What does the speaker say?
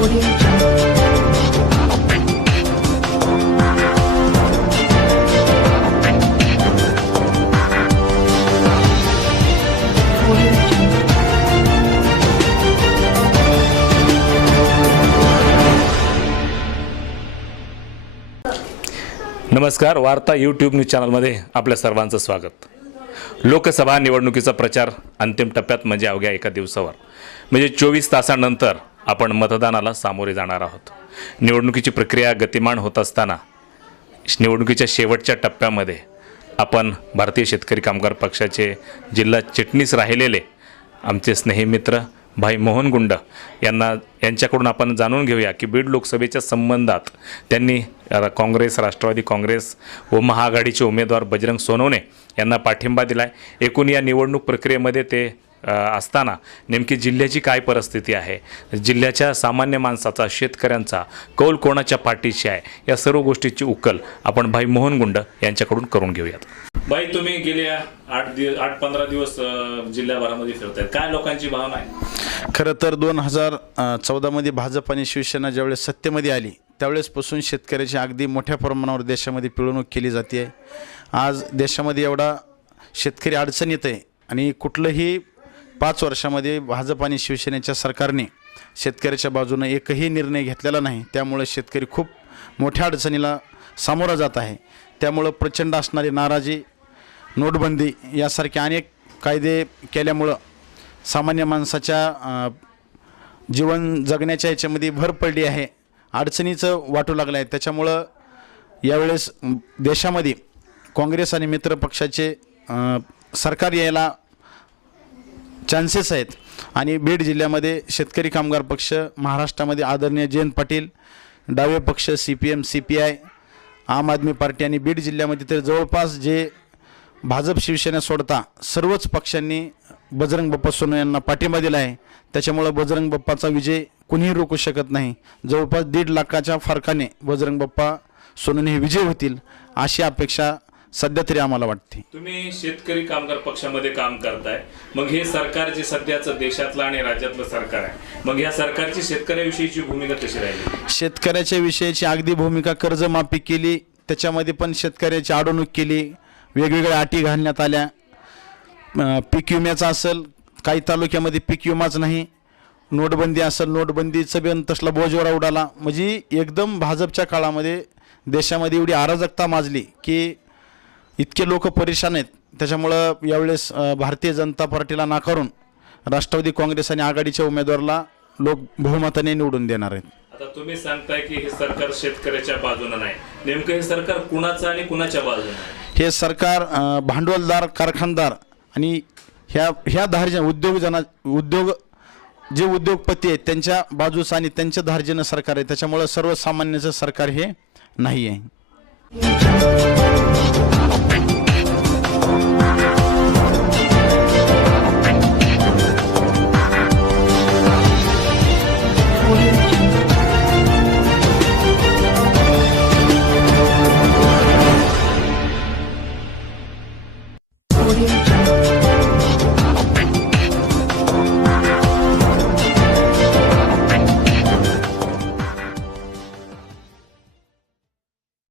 नमस्कार, वार्ता YouTube news चॅनलमध्ये आपल्या सर्वांचं स्वागत। लोकसभा निवडणुकीचा प्रचार अंतिम टप्प्यात म्हणजे अवघ्या एका दिवसावर म्हणजे 24 तासांनंतर आपण मतदानाला सामोरे जाणार आहोत। निवडणुकीची प्रक्रिया गतिमान होत असताना निवडणुकीच्या शेवटच्या टप्प्यामध्ये आपण भारतीय शेतकरी कामगार पक्षाचे जिल्हा चिटणीस राहिलेले आमचे स्नेहीमित्र भाई मोहन गुंड यांच्याकडून आपण जाणून घेऊया की बीड लोकसभेच्या संबंधात त्यांनी काँग्रेस, राष्ट्रवादी काँग्रेस व महाआघाडीचे उमेदवार बजरंग सोनवणे यांना पाठिंबा दिलाय। एकूण या निवडणूक प्रक्रियेमध्ये ते असताना नेमकी जिल्ह्याची काय परिस्थिती आहे, जिल्ह्याच्या सामान्य माणसाचा, शेतकऱ्यांचा कौल कोणाच्या पाठीशी आहे, या सर्व गोष्टीची उकल आपण भाई मोहन गुंड यांच्याकडून करून घेऊयात। भाई, तुम्ही गेल्या 8-15 दिवस जिल्ह्याभरामध्ये फिरताय, काय लोकांची भावना आहे? खरं तर 2014 मध्ये भाजप आणि शिवसेना ज्यावेळेस सत्तेमध्ये आली त्यावेळेसपासून शेतकऱ्याची अगदी मोठ्या प्रमाणावर देशामध्ये पिळवणूक केली जाते। आज देशामध्ये एवढा शेतकरी अडचणीत आहे आणि कुठलंही 5 वर्षामध्ये भाजप आणि शिवसेनेच्या सरकारने शेतकऱ्याच्या बाजूने एकही निर्णय घेतलेला नाही। त्यामुळे शेतकरी खूप मोठ्या अडचणीला सामोरा जात आहे। त्यामुळे प्रचंड असणारी नाराजी, नोटबंदी यासारखे अनेक कायदे केल्यामुळं सामान्य माणसाच्या जीवन जगण्याच्या याच्यामध्ये भर पडली आहे, अडचणीचं वाटू लागलं आहे। त्याच्यामुळं यावेळेस देशामध्ये काँग्रेस आणि मित्र पक्षाचे सरकार यायला चान्सेस आहेत आणि बीड जिल्ह्यामध्ये शेतकरी कामगार पक्ष, महाराष्ट्रामध्ये आदरणीय जयंत पाटील, डावे पक्ष CPM, CPI, आम आदमी पार्टी आणि बीड जिल्ह्यामध्ये तर जवळपास जे भाजप शिवसेना सोडता सर्वच पक्षांनी बजरंग बाप्पा सोनवणे यांना पाठिंबा दिला आहे। त्याच्यामुळे बजरंग बाप्पाचा विजय कुणीही रोखू शकत नाही। जवळपास 1.5 लाखाच्या फरकाने बजरंग बाप्पा सोनवणे हे विजय होतील अशी अपेक्षा सध्या तरी आम्हाला वाटते। तुम्ही शेतकरी कामगार पक्षामध्ये काम करताय, मग हे सरकार जे सध्याचं देशातलं आणि राज्यातलं सरकार आहे, मग या सरकारची शेतकऱ्याविषयीची भूमिका कशी राहिली? शेतकऱ्याच्या विषयीची अगदी भूमिका, कर्जमाफी केली, त्याच्यामध्ये पण शेतकऱ्याची अडवणूक केली, वेगवेगळ्या अटी घालण्यात आल्या। पीक विम्याचा असेल, काही तालुक्यामध्ये पीक विमाच नाही, नोटबंदी असेल, नोटबंदीचं पण तसला बोजवरा उडाला। म्हणजे एकदम भाजपच्या काळामध्ये देशामध्ये एवढी अराजकता माजली की इतके लोक परेशान आहेत। त्याच्यामुळं यावेळेस भारतीय जनता पार्टीला नाकारून राष्ट्रवादी काँग्रेस आणि आघाडीच्या उमेदवाराला लोक बहुमताने निवडून देणार आहेत। आता तुम्ही सांगताय की हे सरकार शेतकऱ्याच्या बाजूने नाही, नेमकं हे सरकार कुणाचं आणि कुणाच्या बाजूने आहे? हे सरकार भांडवलदार, कारखानदार आणि ह्या धार्जिन जे उद्योगपती आहेत त्यांच्या बाजूचं आणि त्यांच्या धार्जिनं सरकार आहे। त्याच्यामुळे सर्वसामान्याचं सरकार हे नाही आहे। Audio